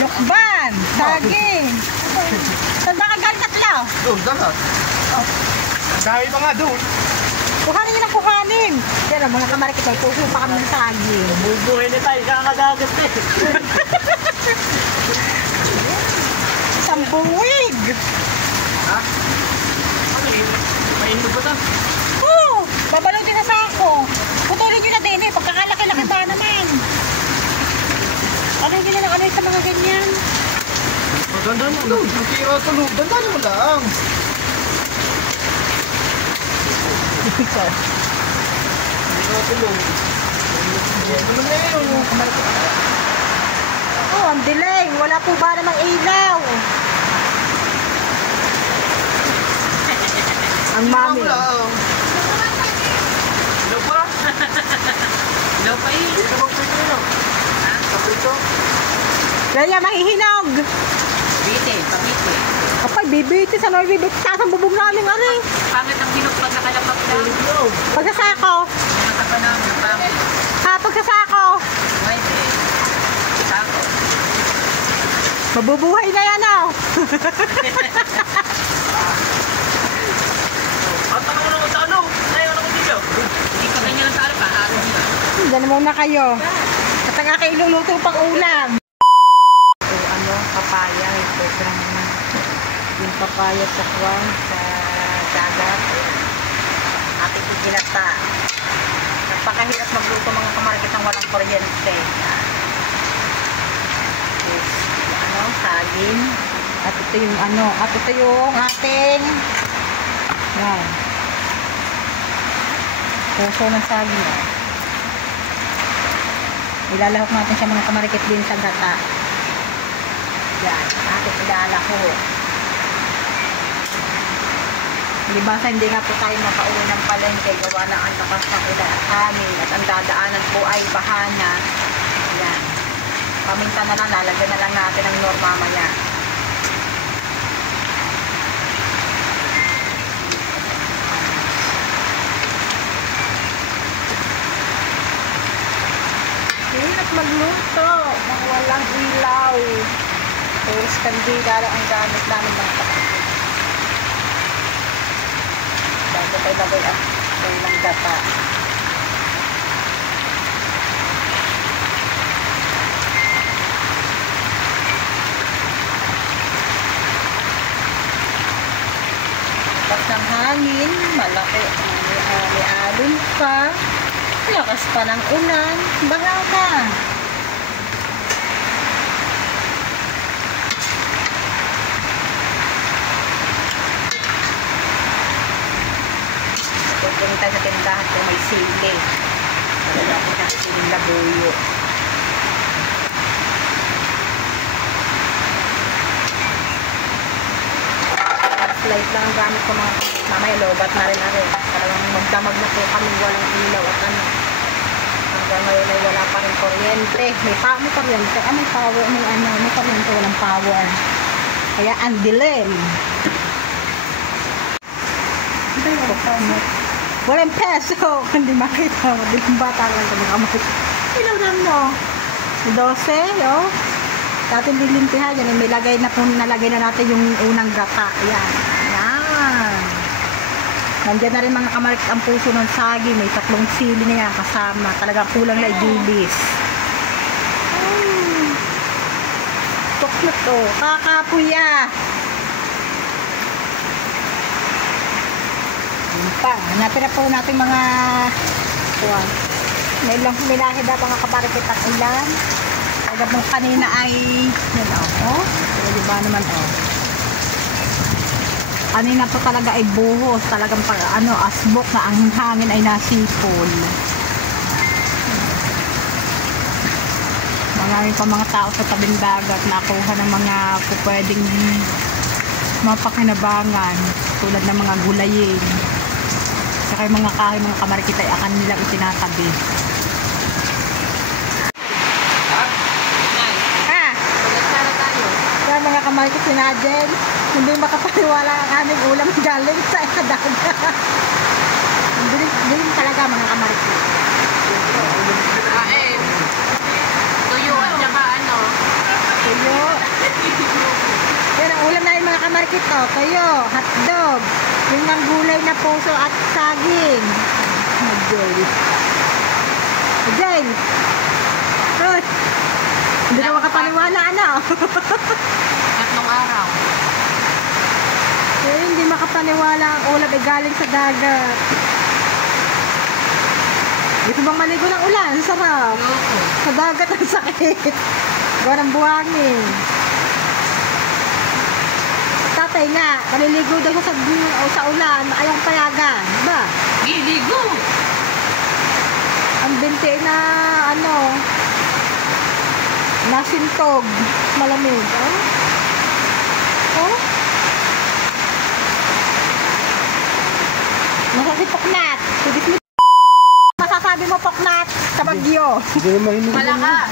Lukban, saging. Saan ba kagaling tatlo? Doon, dagat. Dahil pa nga doon. Kuhanin nyo ng kuhanin. Yan ang mga kamarikit ay puso pa kami ng saging. Bubuhay na tayo, kakagagat eh. Isang buwig. Ha? Ano yun? Mainit ba ito? Oo, babalaw din na sa ako. Putulin nyo na din eh, pagkakalaki-laki ba naman. Ano nyo na ng ano sa mga ganyan? Maganda mo doon. Matira tulog. Ganda mo lang. Ikaw. Matira tulog. Ano na yun? Oh, ang delay. Wala po ba namang ilaw? Ang mami. Hello pa? Hello pa eh. Ito bang pwede nyo? Ha? Kapito? Kaya mahihinog. Bite, pabite. Kapag bibiti sa Norway, sasang bubog namin ano. Pangit ang hinog pag nakalapap lang. Pagkasako. Nakapa namin, pangit. Ha, pagkasako. Pwede. Sako. Mabubuhay na yan oh. At ako naman sa ano? Ngayon ako dito. Hindi pa ganyan ang sarap, haharap nila. Diyan muna kayo. At ang aking iluluto pang ulam. So, ano, papaya. Ito, yung papaya sa kwan, sa dagat. Ating iginata. Napakahirap magluto mga kamarikit ng walang kuryente. Yes. Ano, saging. At ito yung ano, at ito yung ating yan. Puso ng saging. Ilalahok natin siya mga kamarikit din sa gata. Yan, ating ilalahok. Libasa, hindi nga po tayo makauwi ng palengke. Gawa na ang lakas ng ulan at hangin. At ang dadaanan po ay bahana. Yan. Paminta na lang, lalagyan na lang natin ang norma mamaya. Hirap magluto nang walang ilaw. Puros kandila lang ang gamit namin mga kapatid. Bago tayo bagoy ang ng gata. Lakas ng hangin, malaki, may alon pa, lakas pa ng ulan, baha ka. Pupunta sa tindahan kung may sili. Wala natin ang siling labuyo. Light lang ang gamit ko mga mamaya lobat na rin natin. Talagang magdamag na po kami walang ilaw at ano. Hanggang ngayon ay wala pa rin kuryente. May kuryente. May power, may kuryente, walang power. Kaya ang dilim. Walang peso. Hindi makita. Bilang bata lang sa mga kamay. Ilaw lang mo. 12, oh. Dating lilimpihan yan. May lagay na po, nalagay na natin yung unang gata. Yan. Yan. Nandiyan na rin mga kamarik ang puso ng sagi. May 3 sili na yan kasama. Talagang kulang na i-dilis. Tok na to. Kakapuya. Yun pa. Hanapin na po natin mga may lahid na mga kabarikit at ulan. Agad mong kanina ay yun oh. Pero diba naman oh. Kanina po talaga ay buhos. Talagang asbok na ang hangin ay nasipol. Marami pa mga tao sa tabing dagat nakuha ng mga pwedeng mapakinabangan tulad ng mga gulayin. Saka yung mga kahoy, mga kamarikit ay akan nilang itinatabi. Mga kamarikit si Nadel, hindi makapaniwala ang aming ulam galing sa dagat. Dilim talaga mga kamarikit. Kain. Tuyo at saka toyo, hotdog. Yung ng gulay na puso at saging. Majel. Majel. Uy. Hindi ka makapaniwala, ano? Tatlong araw. Eh, hindi makapaniwala ang ulam ay galing sa dagat. Gusto bang maligo ng ulan? Sarap. Loko. Sa dagat ang sakit. Gawa ng buhangin. Tatay nga, maliligo daw siya sa ulan, ayong payagan. Diba? Giligo. Ang binti na, nasintog. Malamig. Oh? Oh? Nasa si Poknat. Tudit mo. Masasabi mo, Poknat, sa Bagyo. Hindi na mahinog. Malakas.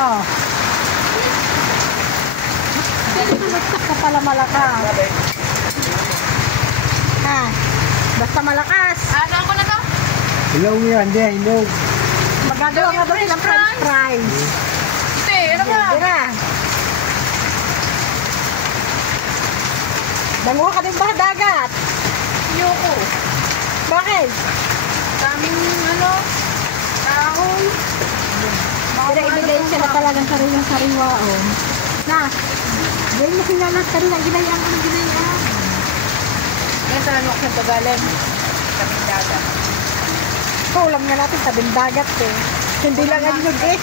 Oh. Basta ka pala malakas. Ha? Basta malakas. Saan ko na to? Hilaw yan, hindi, hilaw. Magagawa nga ba silang french fries? Ito ano ba? Tira. Danguha ka din ba sa dagat? Yoko. Bakit? Daming kahoy. Tira, ibigay siya na talagang sariwang-sariwa. Oh. Na, ganyan mo sinalat ka rin ang ginayang ang ginayang. Yan sa ano sa Tagalan. Kaming dagat. Ulam nga natin sa dagat eh. Hindi lang ang nyug eh.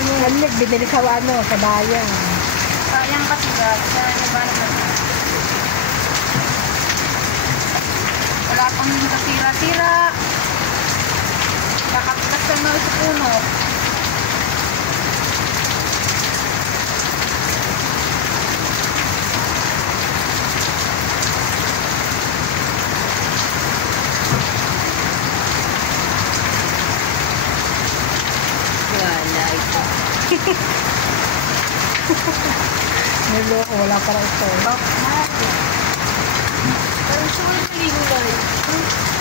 Ang nyug, binili sa sa bayan. Sayang kasi ba? Wala pang kasira-sira. Kakapitas ka na sa puno. Wala ito. Niloko, wala para ito. Parang sulit na ligo guys.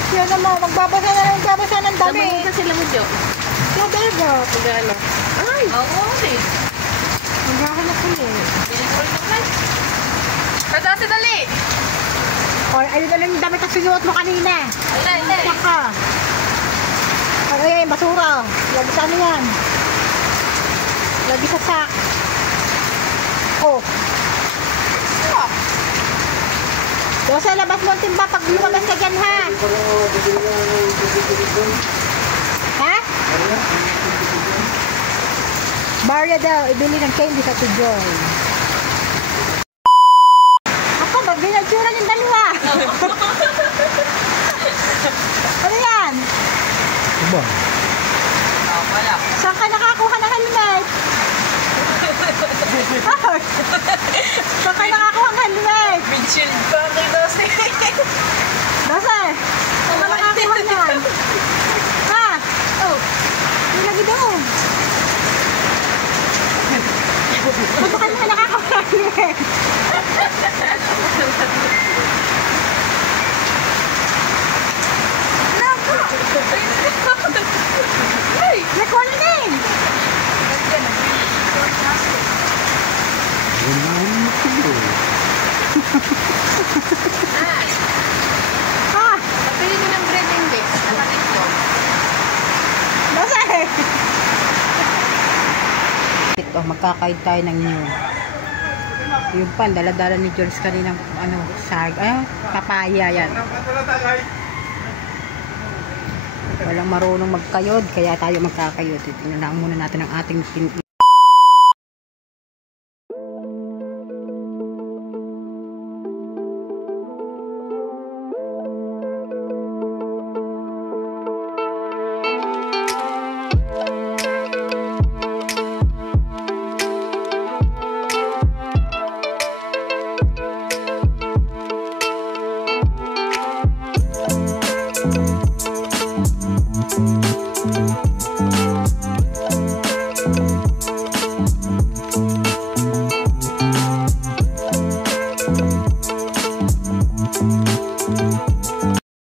Yan naman, magbabasa ng dami. Dami ka sila mo, Jo. Sa dagat. Magano? Ay! Oo, okay. Maghahanap ko eh. Kada si dali! O, ayun na lang yung damit na sinuot mo kanina. Ay, Saka. Ay, basura. Lagi sa ano yan? Lagi sa sak. Oh. Dosa, labas mo ang timba pag lumabas ka dyan, ha? Ha? Maria daw, ibili ng candy sa Tujoy. Ako, ba't ginagsuran yung dalawa? Ano yan? Diba? wala. Saan ka nakakuha ng helmet? Saan ka nakakuha ng helmet? Windshield pa kay Dose. Dose, saan ka nakakuha niyan? Ha? Oh, yung lagi doon. Saan ka nakakuha ng helmet? Ay! Nakuha na din. Ganahan mo siguro. Ha? Pabili ko ng bread and bake. Nakalit ko. Dose. Ito, magkakain tayo ng new. Yung pan, dala-dala ni George kanina papaya yan. Walang marunong magkayod, kaya tayo magkakayod. Tingnan lang muna natin ang ating